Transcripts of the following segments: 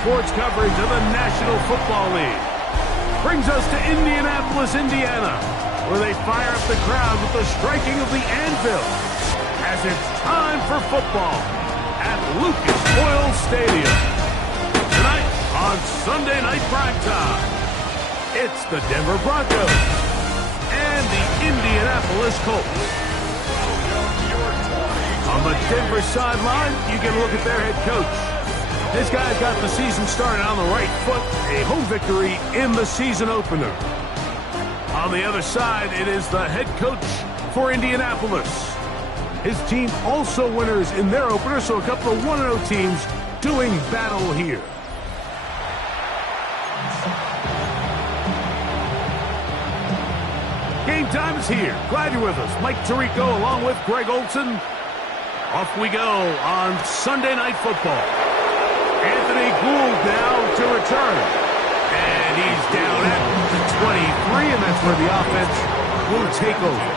sports coverage of the National Football League. Brings us to Indianapolis, Indiana, where they fire up the crowd with the striking of the anvil as it's time for football at Lucas Oil Stadium. Tonight on Sunday Night Primetime, it's the Denver Broncos and the Indianapolis Colts. On the Denver sideline, you get a look at their head coach. This guy's got the season started on the right foot, a home victory in the season opener. On the other side, it is the head coach for Indianapolis. His team also winners in their opener, so a couple of 1-0 teams doing battle here. Game time is here. Glad you're with us. Mike Tirico along with Greg Olson. Off we go on Sunday Night Football. Anthony Gould now to return. And he's down at the 23, and that's where the offense will take over.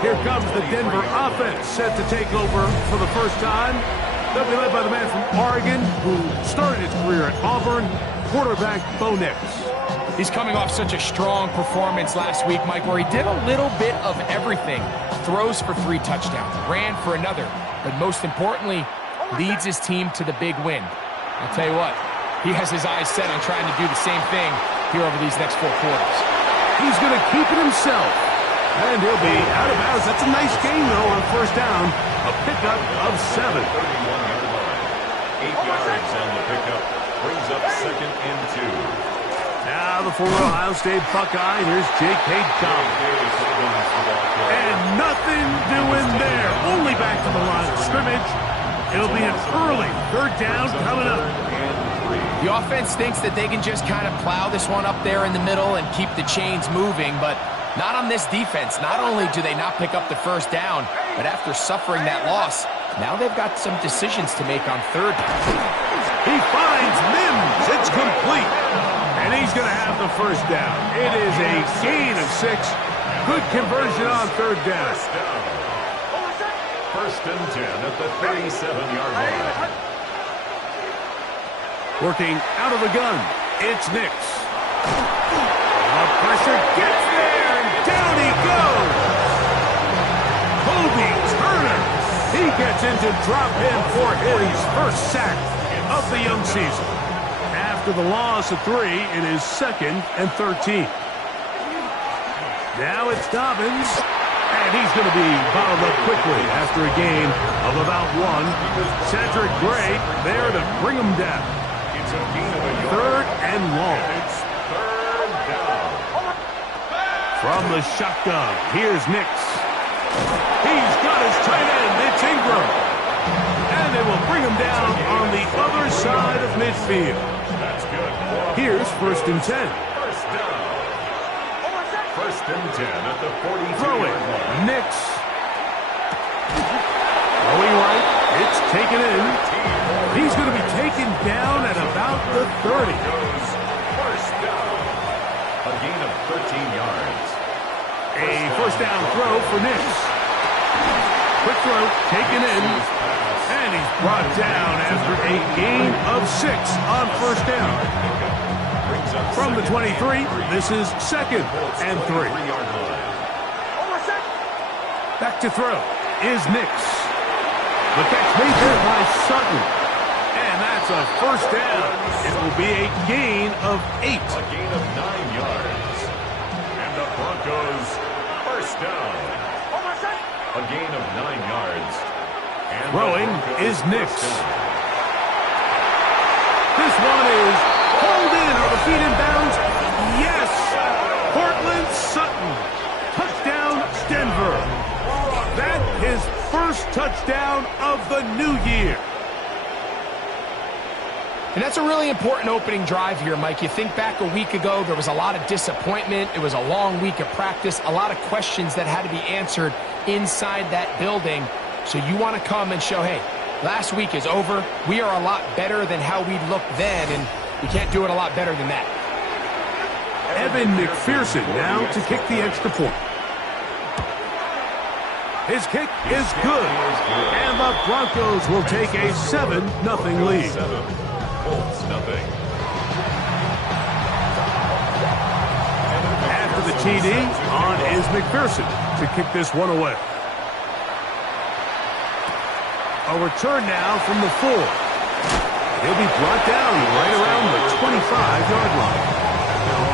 Here comes the Denver offense set to take over for the first time. They'll be led by the man from Oregon who started his career at Auburn, quarterback Bo Nix. He's coming off such a strong performance last week, Mike, where he did a little bit of everything. Throws for 3 touchdowns, ran for another, but most importantly, leads his team to the big win. I'll tell you what, he has his eyes set on trying to do the same thing here over these next 4 quarters. He's going to keep it himself, and he'll be out of bounds. That's a nice gain, though, on first down, a pickup of 7. 8 yards on the pickup, brings up 2nd and 2. Now the former Ohio State Buckeye, here's J.K. Dobbins. And nothing doing there. Only back to the line of scrimmage. It'll be an early 3rd down coming up. The offense thinks that they can just kind of plow this one up there in the middle and keep the chains moving, but not on this defense. Not only do they not pick up the first down, but after suffering that loss, now they've got some decisions to make on 3rd down. He finds Mims. It's complete. And he's going to have the first down. It is a gain of 6. Good conversion on 3rd down. First and 10 at the 37-yard line. Working out of the gun, it's Nix. The pressure gets there, and down he goes. Kobe Turner. He gets into drop in for his first sack of the young season. After the loss of 3, it is 2nd and 13. Now it's Dobbins, and he's going to be bottled up quickly after a gain of about 1. Cedric Gray there to bring him down. 3rd and long. It's 3rd down. From the shotgun, here's Nix. He's got his tight end. It's Ingram. And they will bring him down on the other side of midfield. That's good. Here's 1st and 10. First down. 1st and 10 at the 42-yard Throwing. line. Nix. Throwing right. It's taken in. He's going to be taken down at about the 30. First down. A gain of 13 yards. A first down throw for Nix. Quick throw, taken in. And he's brought down after a gain of 6 on first down. From the 23, this is 2nd and 3. Back to throw is Nix. The catch made there by Sutton. And that's a first down. It will be a gain of 8. A gain of 9 yards. And the Broncos first down. A gain of 9 yards. And throwing is Nix. This one is pulled in. Are the feet in bounds? Yes! Cortland Sutton. Touchdown, Denver. That his first touchdown of the new year. And that's a really important opening drive here, Mike. You think back a week ago, there was a lot of disappointment. It was a long week of practice, a lot of questions that had to be answered inside that building. So you want to come and show, hey, last week is over. We are a lot better than how we looked then, and we can't do it a lot better than that. Evan McPherson now to kick the extra point. His kick is good, and the Broncos will take a 7-0 lead. Colts nothing. After the TD, on is McPherson to kick this one away. A return now from the 4. He'll be brought down right around the 25-yard line.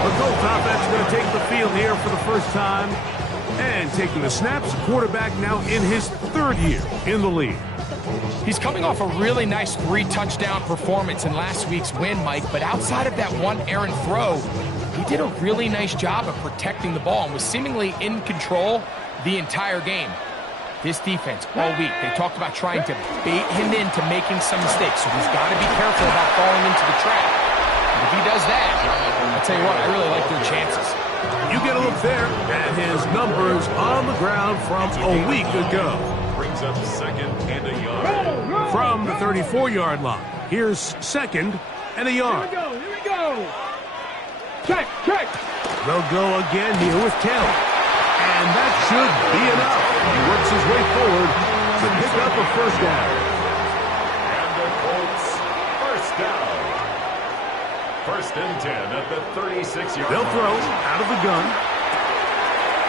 The Colts offense going to take the field here for the first time. And taking the snaps, quarterback now in his 3rd year in the league. He's coming off a really nice 3-touchdown performance in last week's win, Mike, but outside of that one errant throw, he did a really nice job of protecting the ball and was seemingly in control the entire game. This defense all week, they talked about trying to bait him into making some mistakes, so he's got to be careful about falling into the trap. And if he does that, I'll tell you what, I really like their chances. You get a look there at his numbers on the ground from a week ago. Brings up 2nd and a yard. From the 34-yard line, here's 2nd and a yard. Here we go. Check. They'll go again here with Taylor. And that should be enough. He works his way forward to pick up a first down. And the Colts, first down. 1st and 10 at the 36-yard line. They'll throw out of the gun.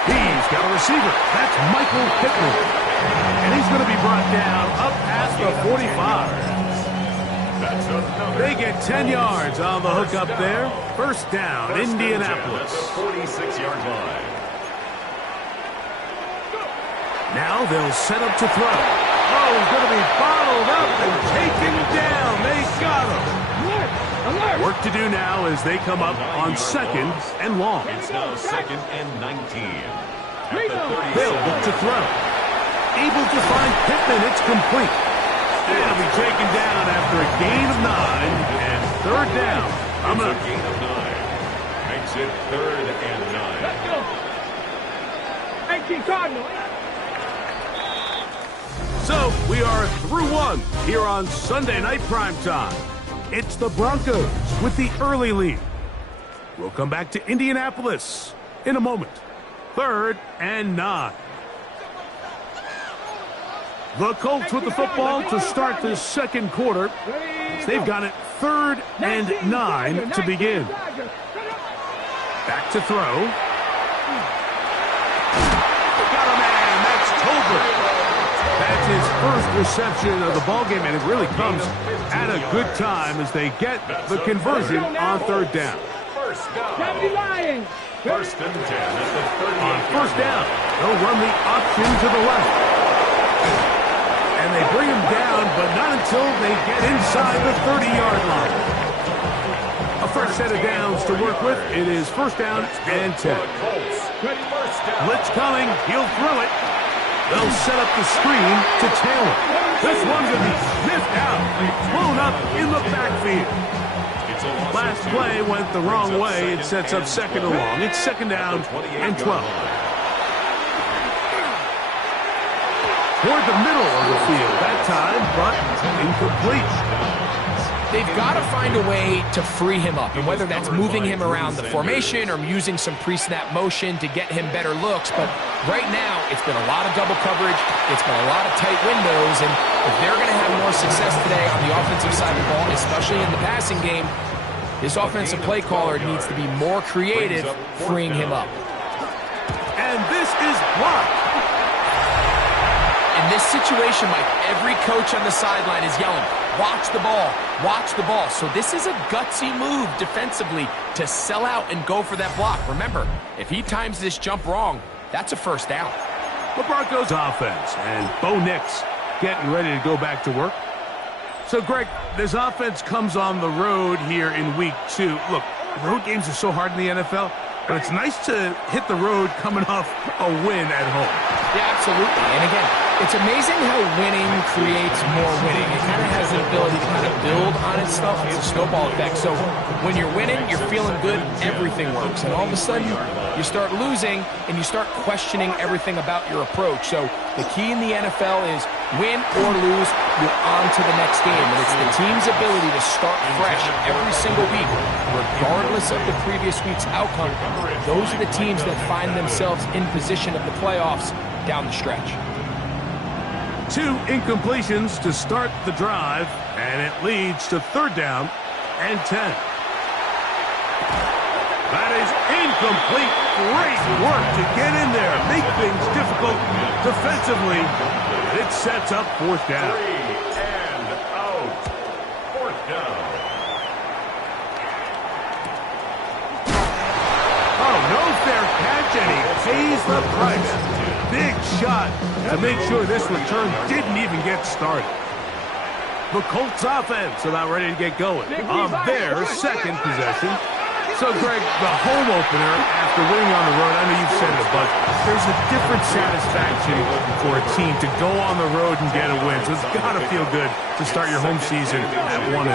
He's got a receiver. That's Michael Pittman. And he's going to be brought down up past the 45. That's another. They get 10 yards on the hook up there. First down, Indianapolis. At the 46-yard line. Now they'll set up to throw. Oh, he's going to be bottled up and taken down. They got him. Work to do now as they come up on 2nd and long. It's now 2nd and 19. At the They'll look to throw. Able to find Pittman. It's complete. They'll be taken down after a gain of 9 and 3rd down. It's a gain of 9. Makes it 3rd and 9. Let's go. 18 Cardinal. So we are through one here on Sunday Night Primetime. It's the Broncos with the early lead. We'll come back to Indianapolis in a moment. 3rd and 9. The Colts with the football to start the 2nd quarter. They've got it 3rd and 9 to begin. Back to throw. Got a man. That's Tolbert. That's his first reception of the ballgame, and it really comes at a good time as they get the conversion on 3rd down. First down. 1st and 10 at the 38. On 1st down, they'll run the option to the left. And they bring him down, but not until they get inside the 30-yard line. A fresh set of downs to work with. It is 1st down and 10. Blitz coming. He'll throw it. They'll set up the screen to Taylor. This one's going to be sniffed out, blown up in the backfield. Last play went the wrong way. It sets up 2nd and long. It's 2nd down and 12. Toward the middle of the field that time, but incomplete. They've got to find a way to free him up, and whether that's moving him around the formation or using some pre-snap motion to get him better looks. But right now, it's been a lot of double coverage. It's been a lot of tight windows, and if they're going to have more success today on the offensive side of the ball, especially in the passing game, this offensive play caller needs to be more creative freeing him up. And this is blocked. In this situation, Mike, every coach on the sideline is yelling, watch the ball, watch the ball. So this is a gutsy move defensively to sell out and go for that block. Remember, if he times this jump wrong, that's a 1st down. The Broncos offense and Bo Nix getting ready to go back to work. So, Greg, this offense comes on the road here in week 2. Look, road games are so hard in the NFL, but it's nice to hit the road coming off a win at home. Yeah, absolutely. And again, it's amazing how winning creates more winning. It kind of has the ability to kind of build on its stuff. It's a snowball effect. So when you're winning, you're feeling good, everything works. And all of a sudden, you start losing, and you start questioning everything about your approach. So the key in the NFL is win or lose, you're on to the next game. And it's the team's ability to start fresh every single week, regardless of the previous week's outcome. Those are the teams that find themselves in position of the playoffs down the stretch. 2 incompletions to start the drive, and it leads to 3rd down and 10. That is incomplete. Great work to get in there, make things difficult defensively. It sets up fourth down. 3 and out. Fourth down. Oh, no fair catch, and he pays the price. Big shot to make sure this return didn't even get started. The Colts offense about ready to get going on their second possession. So, Greg, the home opener after winning on the road, I know you've said it a bunch, there's a different satisfaction for a team to go on the road and get a win. So it's got to feel good to start your home season at 1-0.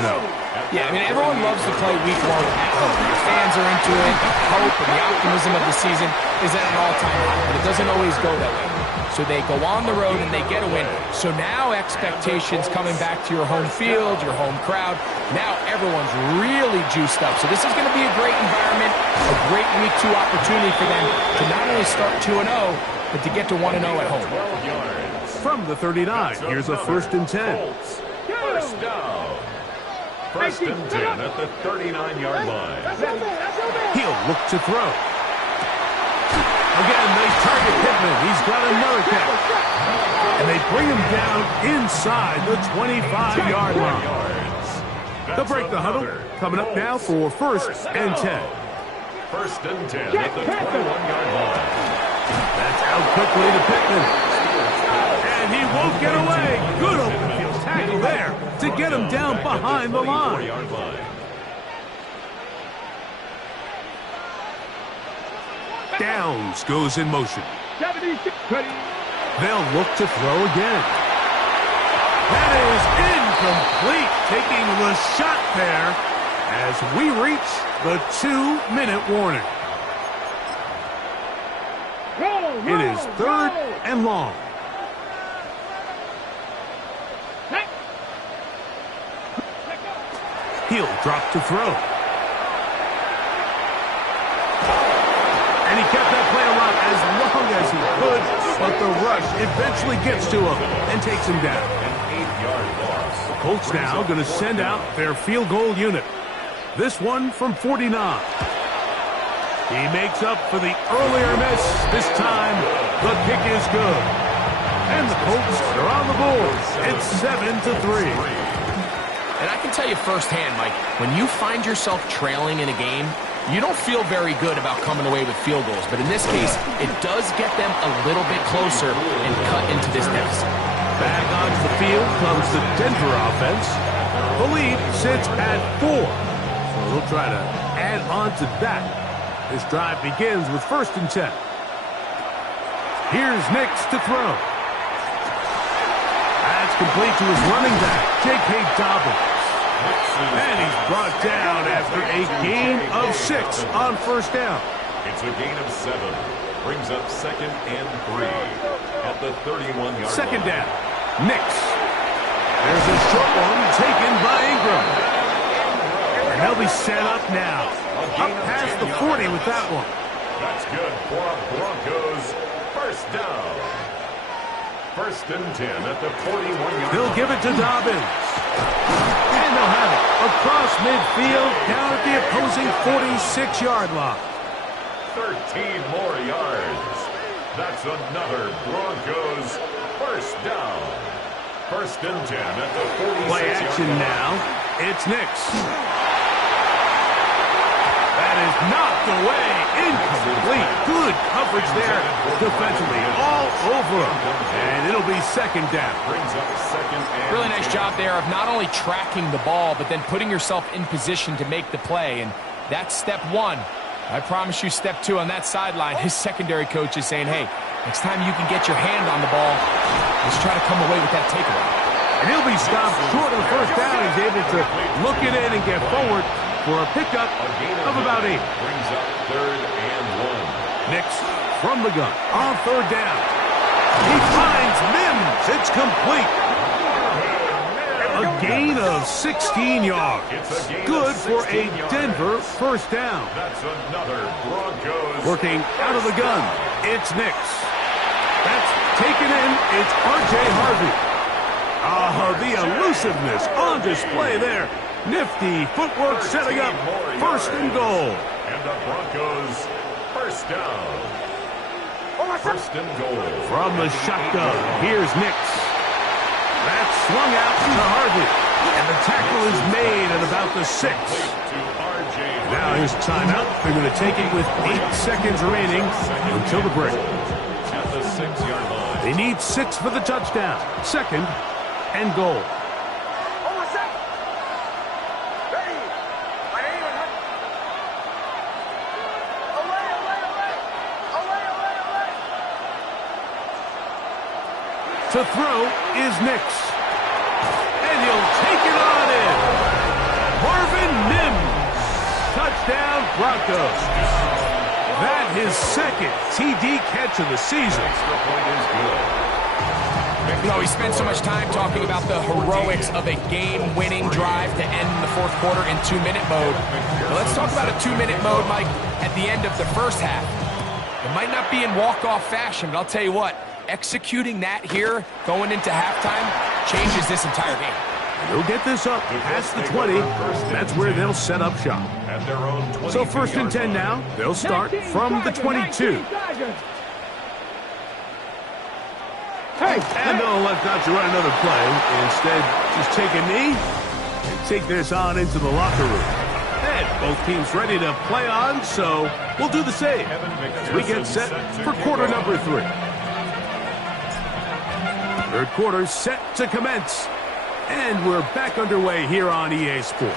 Yeah, I mean, everyone loves to play week one at home. The fans are into it. The hope and the optimism of the season is at an all-time high, but it doesn't always go that way. So they go on the road and they get a win. So now expectations coming back to your home field, your home crowd. Now everyone's really juiced up. So this is going to be a great environment, a great week 2 opportunity for them to not only start 2-0, but to get to 1-0 at home. 12 yards. From the 39, here's a 1st and 10. Colts. First down. 1st and 10 at the 39-yard line. He'll look to throw. Again, they target Pittman. He's got another catch. And they bring him down inside the 25-yard line. They'll break the huddle. Coming up now for 1st and 10. 1st and 10 at the 21-yard line. That's out quickly to Pittman. And he won't get away. Good open field tackle there to get him down behind the line. 24-yard line. Downs goes in motion. 76, ready. They'll look to throw again. That is incomplete, taking the shot there as we reach the 2-minute warning. It is 3rd and long. He'll drop to throw. And he kept that play alive as long as he could, but the rush eventually gets to him and takes him down. An 8-yard loss. Colts now going to send out their field goal unit. This one from 49. He makes up for the earlier miss. This time, the kick is good. And the Colts are on the board. It's 7-3. And I can tell you firsthand, Mike, when you find yourself trailing in a game, you don't feel very good about coming away with field goals. But in this case, it does get them a little bit closer and cut into this deficit. Back onto the field comes the Denver offense. The lead sits at 4. So they'll try to add on to that. This drive begins with 1st and 10. Here's Nix to throw. That's complete to his running back, J.K. Dobbins. And he's brought down after a gain of 6 on 1st down. It's a gain of 7. Brings up 2nd and 3 at the 31-yard line. 2nd down. Nix. There's a short one taken by Ingram. And they'll be set up now. Up past the 40 with that one. That's good for a Broncos 1st down. 1st and 10 at the 41-yard line. They'll give it to Dobbins. And they'll have it across midfield down at the opposing 46-yard line. 13 more yards. That's another Broncos 1st down. 1st and 10 at the 46-yard line. Play action now. It's Nix. That is knocked away. Incomplete. Good coverage there defensively. All over him. And it'll be 2nd down. Brings up 2nd and Really nice job there of not only tracking the ball, but then putting yourself in position to make the play. And that's step 1. I promise you step 2 on that sideline. His secondary coach is saying, hey, next time you can get your hand on the ball, let's try to come away with that takeaway. And he'll be stopped short of the 1st down. He's able to look it in and get forward for a pickup of about 8. brings up 3rd and 1. Nix from the gun on 3rd down. He finds Mims. It's complete. A gain of 16 yards. Good for a Denver 1st down. That's another Broncos. Working out of the gun. It's Nix. That's taken in. It's R.J. Harvey. The elusiveness on display there Nifty footwork setting up first and goal. And the Broncos first down. First and goal. From the shotgun, here's Nix. That's swung out to Harvey. And the tackle is made at about the 6. Now here's timeout. They're going to take it with 8 seconds remaining until the break. At the 6-yard line. They need 6 for the touchdown. Second and goal. To throw is Nix. And he'll take it on in. Marvin Mims. Touchdown, Broncos. That his second TD catch of the season. Extra point is good. You know, we spent so much time talking about the heroics of a game-winning drive to end the fourth quarter in 2-minute mode. Now let's talk about a 2-minute mode, Mike, at the end of the first half. It might not be in walk-off fashion, but I'll tell you what, executing that here, going into halftime, changes this entire game. They'll get this up past the 20. That's where they'll set up shop. At their own So first and 10 now. They'll start from the 22. And they'll let Dodger run another play. Instead, just take a knee and take this on into the locker room. And both teams ready to play on, so we'll do the same as we get set for quarter number 3. Third quarter set to commence. And we're back underway here on EA Sports.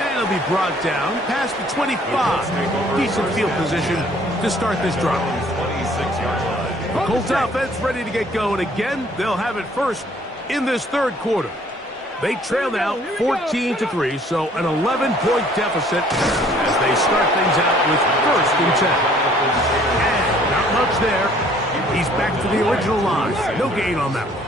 And it'll be brought down past the 25. Decent field position to start this drive. 26-yard line. The Colts offense ready to get going again. They'll have it first in this third quarter. They trail now 14-3, so an 11-point deficit as they start things out with first and 10. And not much there. He's back to the original line. No gain on that one.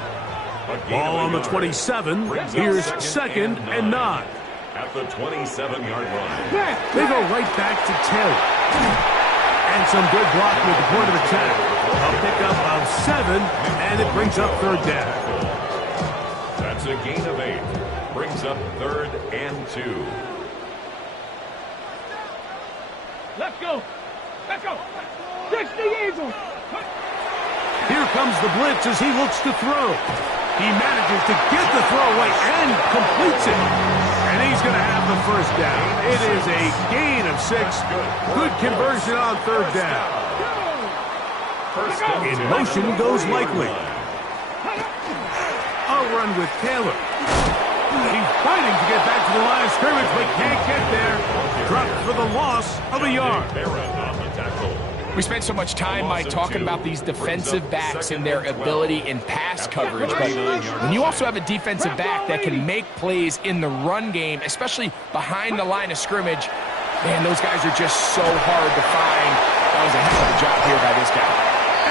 Ball on the 27. Here's second and 9. At the 27-yard line. They go right back to Taylor. And some good blocking at the point of attack. A pickup of 7, and it brings up third down. That's a gain of 8. Brings up third and 2. Let's go. Let's go. 60 Eagles. Here comes the blitz as he looks to throw. He manages to get the throw away and completes it. And he's going to have the first down. It is a gain of 6. Good conversion on third down. In motion goes Likely. A run with Taylor. He's fighting to get back to the line of scrimmage, but can't get there. Dropped for the loss of a yard. We spent so much time, Mike, talking about these defensive backs and their ability in pass coverage. But when you also have a defensive back that can make plays in the run game, especially behind the line of scrimmage, man, those guys are just so hard to find. That was a hell of a job here by this guy.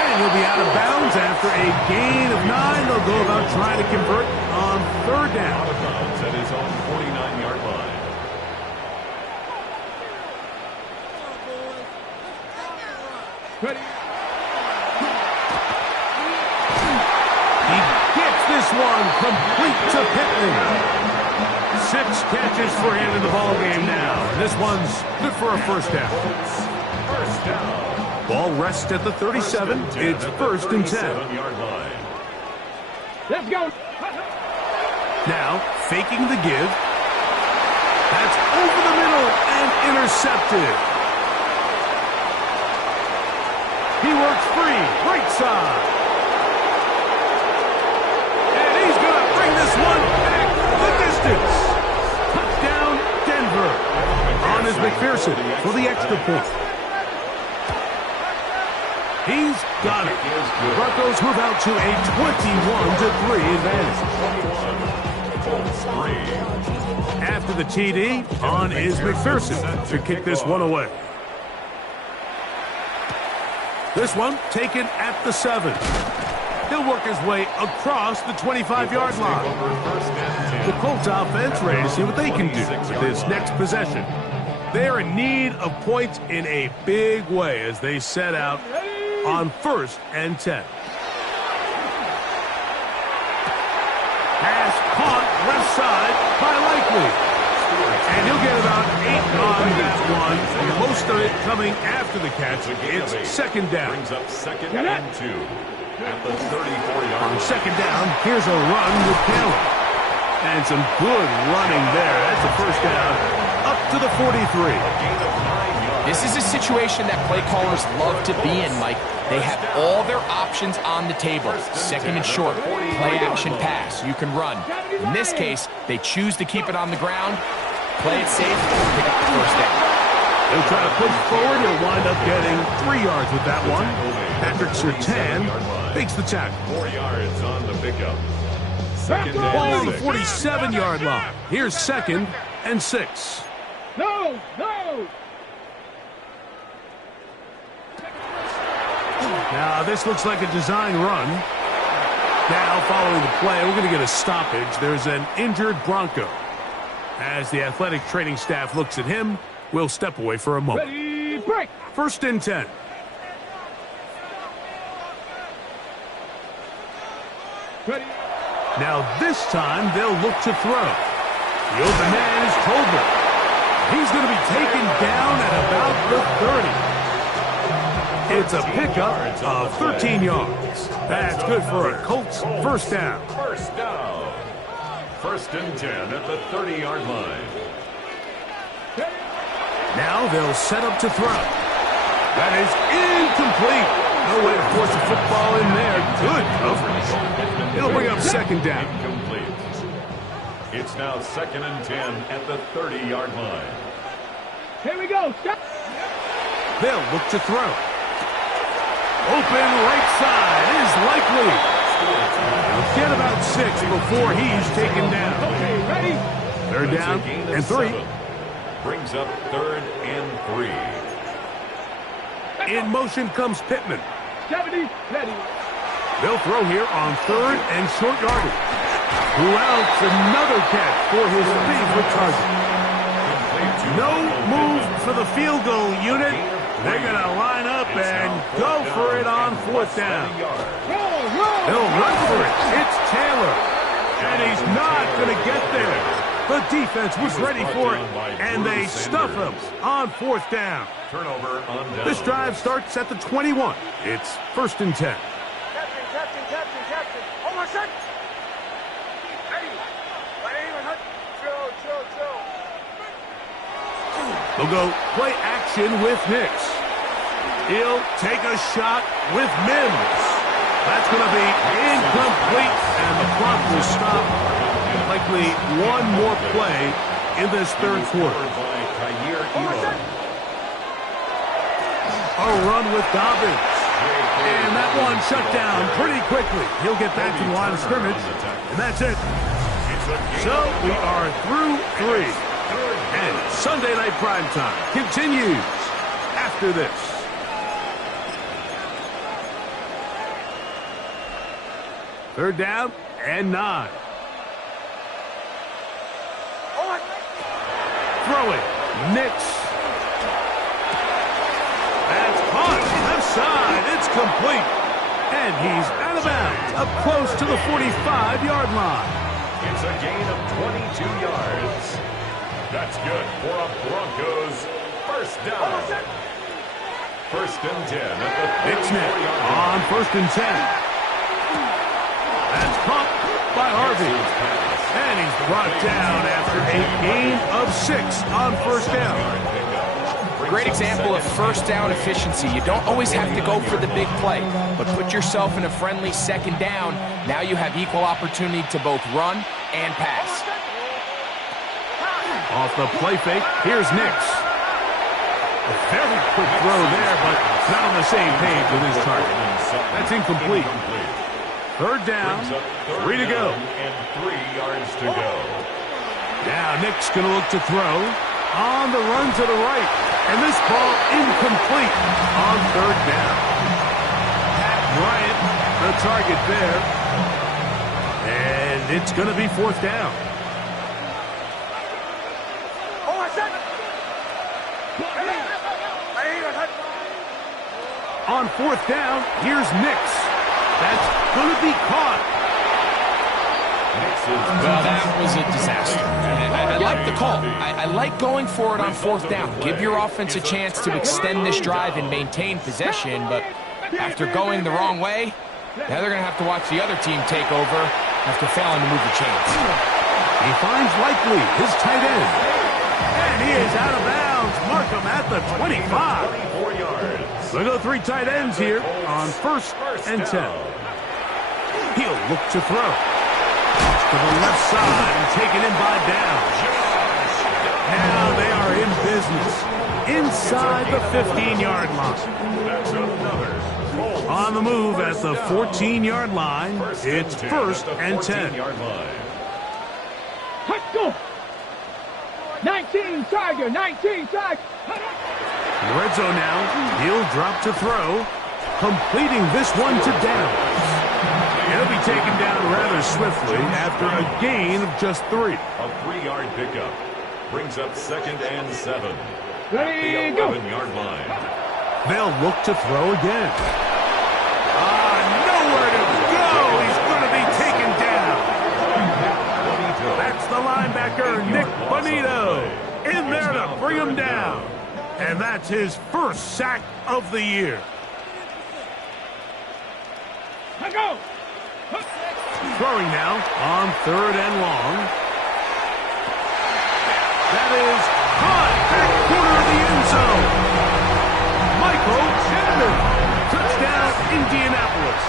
And he'll be out of bounds after a gain of 9. They'll go about trying to convert on third down. Out of bounds at his own 49-yard line. Ready. He gets this one complete to Pittman. 6 catches for him in the ballgame now. This one's good for a first down. First down. Ball rests at the 37. It's first and 10. Let's go. Now, faking the give. That's over the middle and intercepted. He works free, right side. And he's going to bring this one back the distance. Touchdown, Denver. On is McPherson for the extra point. He's got it. Broncos move out to a 21-3 advantage. After the TD, on is McPherson to kick this one away. This one taken at the 7. He'll work his way across the 25-yard line. The Colts offense ready to see what they can do with this next possession. They're in need of points in a big way as they set out on first and 10. Pass caught left side by Likely. And he'll get about 8 on that one. Most of it coming after the catch. It's second down. Brings up second and 2 at the 34-yard line. On second down, here's a run with Caleb. And some good running there. That's a first down up to the 43. This is a situation that play callers love to be in, Mike. They have all their options on the table. Second and short, play action pass. You can run. In this case, they choose to keep it on the ground, play it safe, pick up the first down. He'll try to push forward. He'll wind up getting 3 yards with that one. Patrick Surtain takes the tackle. 4 yards on the pickup. Second Ball on and the 6. 47-yard line. Here's second and 6. No, no. Now, this looks like a design run. Now, following the play, we're going to get a stoppage. There's an injured Bronco. As the athletic training staff looks at him, we'll step away for a moment. Ready, break. First and 10. Ready. Now, this time, they'll look to throw. The open man is Tolbert. He's going to be taken down at about the 30. It's a pickup of 13 yards. That's good for a Colts first down. First down. First and 10 at the 30-yard line. Now they'll set up to throw. That is incomplete. No way to force a football in there. Good coverage. It'll bring up second down. Incomplete. It's now second and 10 at the 30-yard line. Here we go. Stop. They'll look to throw. Open right side is Likely. He'll get about 6 before he's taken down. Okay, ready. Third down That's a gain of and 3. 7. Brings up third and 3. In motion comes Pittman. 70, ready. They'll throw here on third and short yardage. Who else? Another catch for his favorite target. No move for the field goal unit. They're going to line up and go for it on fourth down. Roll, roll. They'll run for it. It's Taylor. And he's not going to get there. The defense was ready for it, and they stuff him on fourth down. Turnover on down. This drive starts at the 21. It's first and 10. Captain. Hold on a sec. Ready. Chill. They'll go play action with Nix. He'll take a shot with Mims. That's going to be incomplete, and the clock will stop. Likely one more play in this third quarter. A run with Dobbins. And that one shut down pretty quickly. He'll get back to the line of scrimmage, and that's it. So we are through 3. And Sunday Night Primetime continues after this. Third down and 9. Throwing. Nix. That's caught. Left side. It's complete. And he's out of bounds up close to the 45-yard line. It's a gain of 22 yards. That's good for a Broncos first down. First and 10 at the It's Nick on first and 10. That's caught by Harvey. And he's brought down after a gain of 6 on first down. Great example of first down efficiency. You don't always have to go for the big play, but put yourself in a friendly second down. Now you have equal opportunity to both run and pass. Off the play fake, here's Nix. A very quick throw there, but not on the same page with his target. That's incomplete. Third down, 3 to go. And 3 yards to go. Now Nick's going to look to throw on the run to the right. And this ball incomplete on third down. Pat Bryant, the target there. And it's going to be fourth down. On fourth down, here's Nix. That's going to be caught. Nix Well, that was a disaster. I like the call. I like going for it on fourth down. Give your offense a chance to extend this drive and maintain possession, but after going the wrong way, now they're going to have to watch the other team take over after failing to move the chains. He finds Likely, his tight end. And he is out of bounds. Mark him at the 25. 24 yards. They'll go 3 tight ends here on first and 10. He'll look to throw. To the left side and taken in by Downs. Now they are in business inside the 15-yard line. That's another. On the move at the 14-yard line, it's first and 10. 14-yard line. Let's go. 19 Tiger, 19 Tiger. Red zone now. He'll drop to throw, completing this one to Downs. He'll be taken down rather swiftly after a gain of just 3. A 3-yard pickup brings up 2nd and 7. Ready, The go. 11-yard line. They'll look to throw again. Nowhere to go. He's going to be taken down. That's the linebacker, Nick Bonito, in there to bring him down. And that's his first sack of the year. Let's go. Throwing now on 3rd and long. That is caught back corner of the end zone. Michael Chandler. Touchdown, Indianapolis.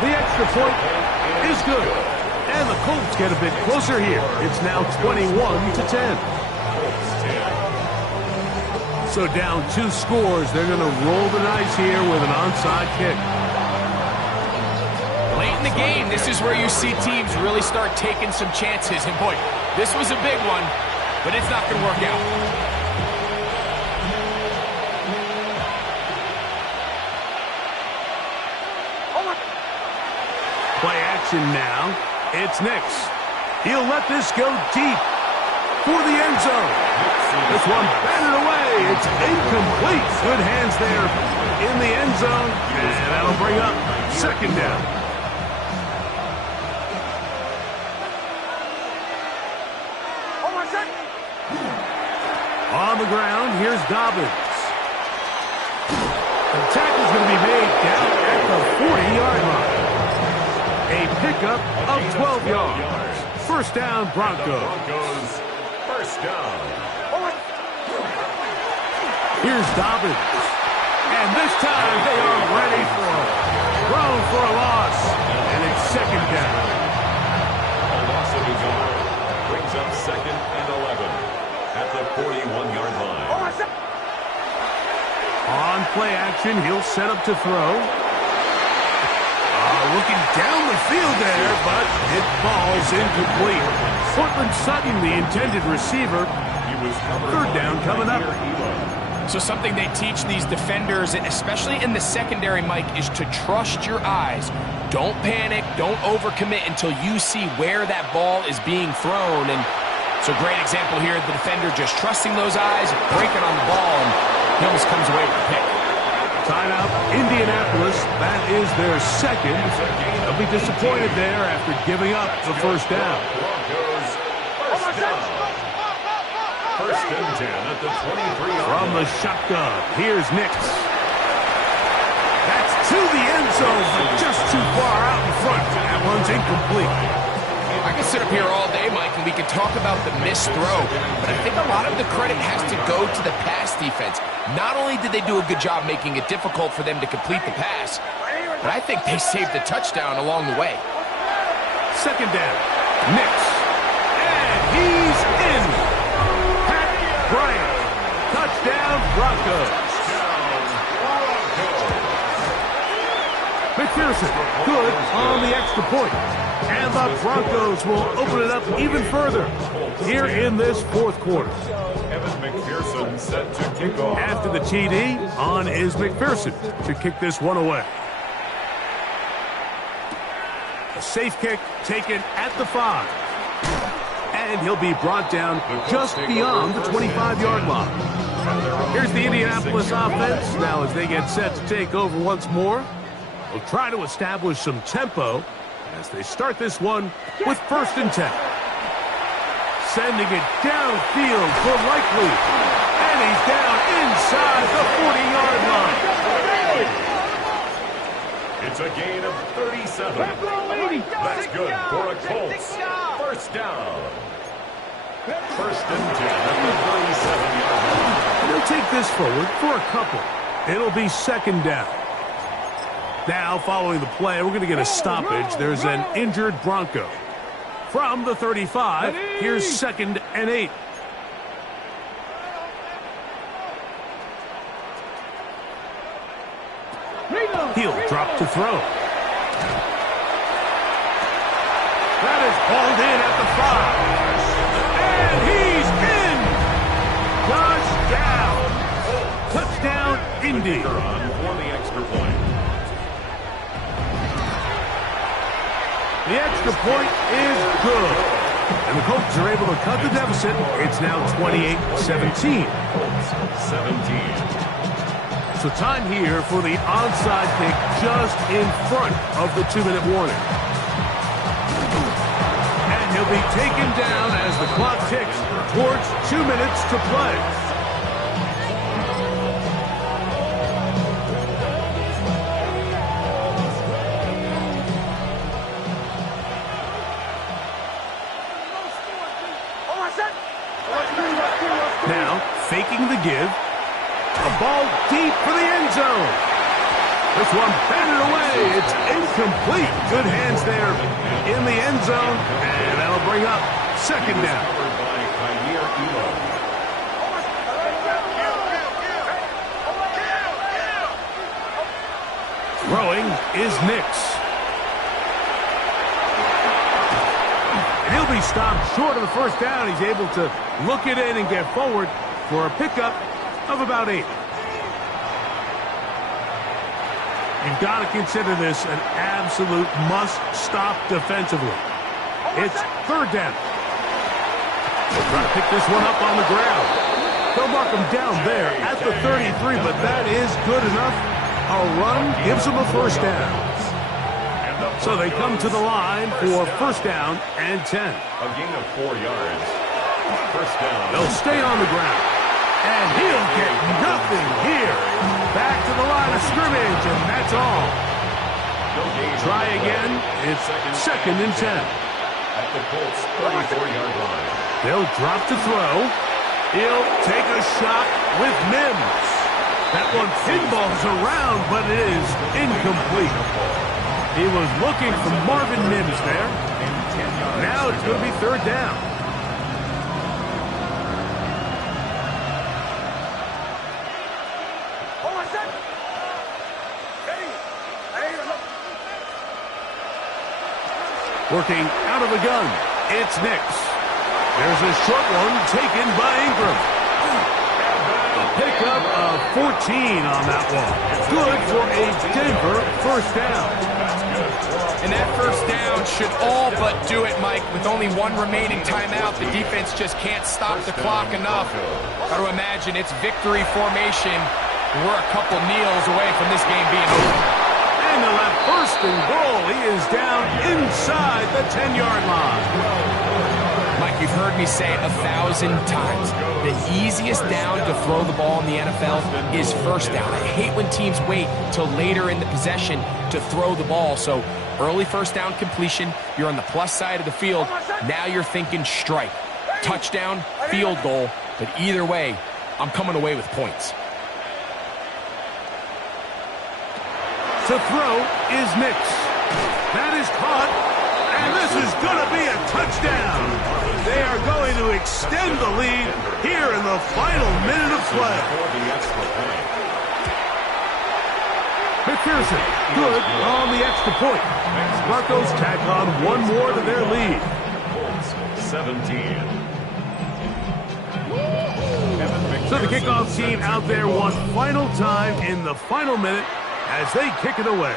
The extra point is good. And the Colts get a bit closer here. It's now 21-10. So down 2 scores, they're going to roll the dice here with an onside kick. Late in the game, this is where you see teams really start taking some chances. And boy, this was a big one, but it's not going to work out. Play action now. It's Nix. He'll let this go deep for the end zone. This one batted away. It's incomplete. Good hands there in the end zone. And that'll bring up 2nd down. On the ground, here's Dobbins. The tackle's going to be made down at the 40-yard line. A pickup of 12 yards. First down, Broncos. Broncos, first down. Here's Dobbins. And this time they are ready for him. Thrown for a loss. And it's 2nd down. A loss of his own brings up 2nd and 11 at the 41-yard line. On play action, he'll set up to throw. Looking down the field there, but it falls incomplete. Cortland Sutton, the intended receiver. He was 3rd down coming up. So something they teach these defenders, especially in the secondary, Mike, is to trust your eyes. Don't panic, don't overcommit until you see where that ball is being thrown. And it's a great example here, the defender just trusting those eyes, breaking on the ball, and he almost comes away with a pick. Timeout, Indianapolis. That is their 2nd. They'll be disappointed there after giving up the first down. Broncos, first down. 1st and 10 at the 23-yard From the shotgun, here's Nix. That's to the end zone, but just too far out in front. That one's incomplete. I could sit up here all day, Mike, and we could talk about the missed throw, but I think a lot of the credit has to go to the pass defense. Not only did they do a good job making it difficult for them to complete the pass, but I think they saved the touchdown along the way. 2nd down, Nix. And he's in. Pat Bryant. Touchdown, Broncos. McPherson, good on the extra point. And the Broncos will open it up even further here in this 4th quarter. Evan McPherson set to kick off. After the TD, on is McPherson to kick this one away. A safe kick taken at the 5. And he'll be brought down just beyond the 25-yard line. Here's the Indianapolis offense now as they get set to take over once more. They'll try to establish some tempo as they start this one with 1st and 10. Sending it downfield for Likely. And he's down inside the 40-yard line. It's a gain of 37. That's good for a Colts. 1st down. 1st and 10 at the 37-yard line. They'll take this forward for a couple. It'll be 2nd down. Now, following the play, we're going to get a stoppage. There's an injured Bronco. From the 35, here's 2nd and 8. He'll drop to throw. That is hauled in at the 5. And he's in. Touchdown, Indy. For the extra point. The extra point is good. And the Colts are able to cut the deficit. It's now 28-17. 17. So time here for the onside kick just in front of the 2-minute warning. And he'll be taken down as the clock ticks towards 2 minutes to play. Now, faking the give. A ball deep for the end zone. This one batted away. It's incomplete. Good hands there in the end zone. And that'll bring up 2nd down. Throwing is Nix. And he'll be stopped short of the 1st down. He's able to look it in and get forward for a pickup of about 8. You've got to consider this an absolute must-stop defensively. It's 3rd down. They'll try to pick this one up on the ground. They'll mark him down there at the 33, but that is good enough. A run gives them a 1st down. So they come to the line for 1st down and 10. A gain of 4 yards. 1st down. They'll stay on the ground. And he'll get nothing here. Back to the line of scrimmage, and that's all. Try again. It's 2nd and 10. At the Colts 34-yard line. They'll drop to throw. He'll take a shot with Mims. That one pinballs around, but it is incomplete. He was looking for Marvin Mims there. Now it's going to be 3rd down. Working out of the gun, it's Nix. There's a short one taken by Ingram. A pickup of 14 on that one. Good for a Denver 1st down. And that 1st down should all but do it, Mike. With only 1 remaining timeout, the defense just can't stop the clock enough. Got to imagine it's victory formation. We're a couple kneels away from this game being over. And they'll have 1st and goal. He is down inside the 10-yard line. Mike, you've heard me say it 1,000 times. The easiest down to throw the ball in the NFL is 1st down. I hate when teams wait till later in the possession to throw the ball. So early 1st down completion, you're on the plus side of the field. Now you're thinking strike, touchdown, field goal. But either way, I'm coming away with points. To throw is Nix. That is caught, and this is going to be a touchdown. They are going to extend the lead here in the final minute of play. McPherson, good on the extra point. Broncos tack on 1 more to their lead. 17. So the kickoff team out there one final time in the final minute as they kick it away.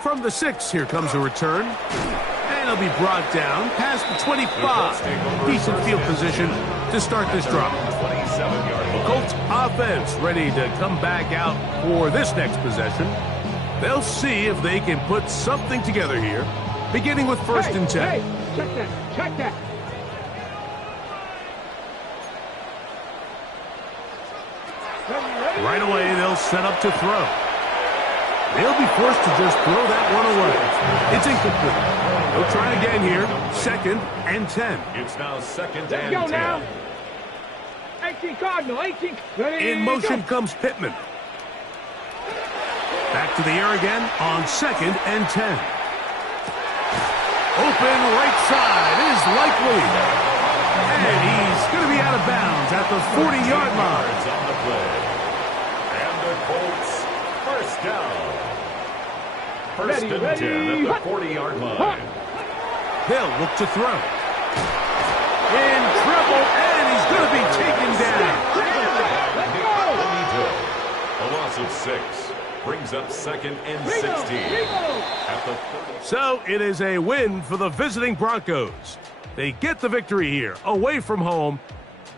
From the 6, here comes a return. And he'll be brought down past the 25. Decent field position to start this drive. The Colts offense ready to come back out for this next possession. They'll see if they can put something together here, beginning with first and 10. Hey, check that. Check that. Right away, they'll set up to throw. They'll be forced to just throw that one away. It's incomplete. They'll try again here. Second and 10. It's now second Let's and go 10. now. 18 Cardinal, 18. Ready, In motion go. comes Pittman. Back to the air again on second and 10. Open right side is likely. And he's going to be out of bounds at the 40-yard line. Yards on the play. And the Colts first down. First and 10 at the 40-yard line. They'll look to throw. In trouble, and he's going to be taken down. A loss of 6 brings up second and 16 at the 30. So it is a win for the visiting Broncos. They get the victory here, away from home,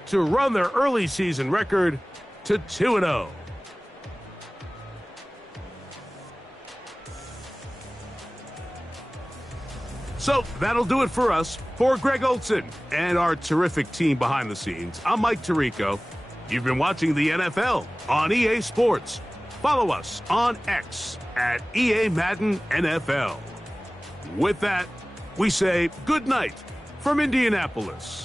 to run their early season record to 2-0. So that'll do it for us. For Greg Olsen and our terrific team behind the scenes, I'm Mike Tirico. You've been watching the NFL on EA Sports. Follow us on X at EA Madden NFL. With that, we say good night from Indianapolis.